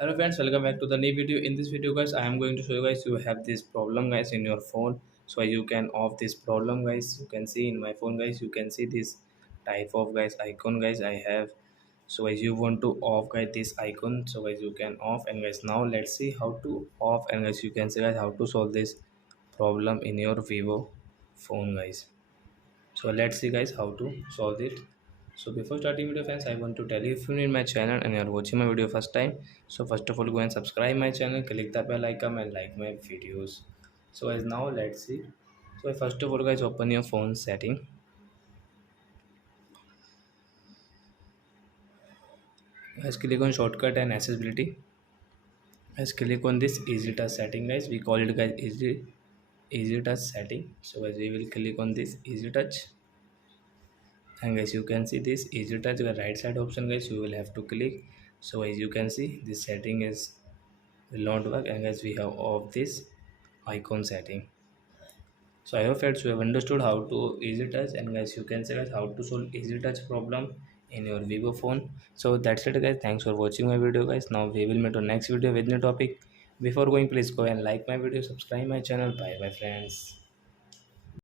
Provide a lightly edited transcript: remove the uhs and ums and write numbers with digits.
Hello friends, welcome back to the new video. In this video guys, I am going to show you guys you have this problem guys in your phone. So you can off this problem guys. You can see in my phone guys, you can see this type of guys icon guys I have. So as you want to off guys this icon, so guys you can off. And guys now let's see how to off, and guys you can see guys how to solve this problem in your Vivo phone guys. So let's see guys how to solve it. So before starting video friends, I want to tell you, if you need my channel and you are watching my video first time, so first of all go and subscribe my channel, click the bell icon and like my videos. So as now let's see. So first of all guys, open your phone setting. Guys click on shortcut and accessibility. Guys click on this easy touch setting guys, we call it guys easy touch setting. So guys we will click on this easy touch, and guys you can see this easy touch, the right side option guys you will have to click. So as you can see this setting is will not work, and guys we have off this icon setting. So I hope friends you have understood how to easy touch, and guys you can say guys how to solve easy touch problem in your Vivo phone. So that's it guys, thanks for watching my video guys. Now we will meet on next video with new topic. Before going, please go and like my video, subscribe my channel. Bye bye friends.